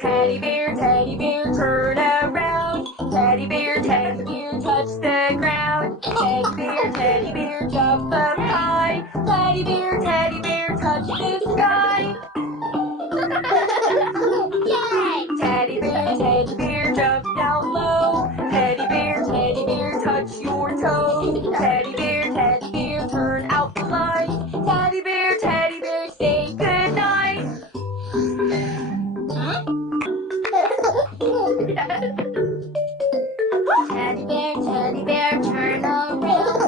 Teddy bear, turn around. Teddy bear, touch the ground. Teddy bear, jump up high. Teddy bear, touch the sky. Teddy bear, jump down low. Teddy bear, touch your toes. Teddy bear, turn out the light. Teddy bear, say goodnight. Teddy bear, turn around.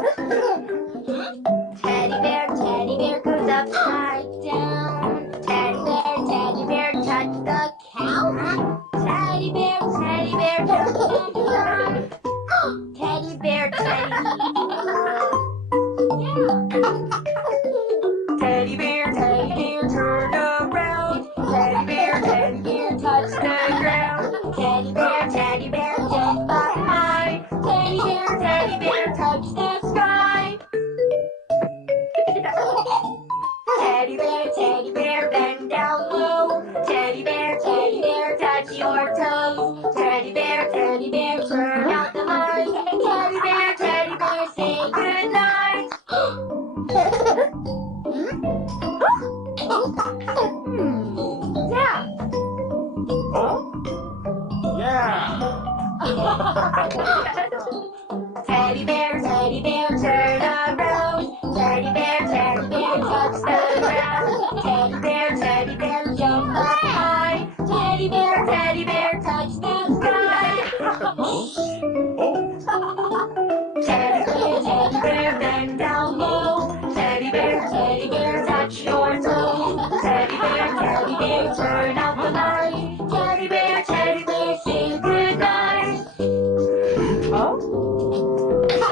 Teddy bear goes upside down. Teddy bear, touch the cow. Teddy bear, jump down. Teddy bear, Teddy bear, turn around. Teddy bear, touch the ground. Teddy bear, jump up high. Teddy bear, touch the sky. Teddy bear, bend down low. Teddy bear, touch your toes. Teddy bear, turn out the light. Teddy bear, say goodnight. Yeah. Yeah. Teddy bear, turn around. Teddy bear, touch the ground. Teddy bear, jump up high. Teddy bear, touch the sky. Teddy bear, bend down low. Teddy bear, touch your toes. Teddy bear, turn out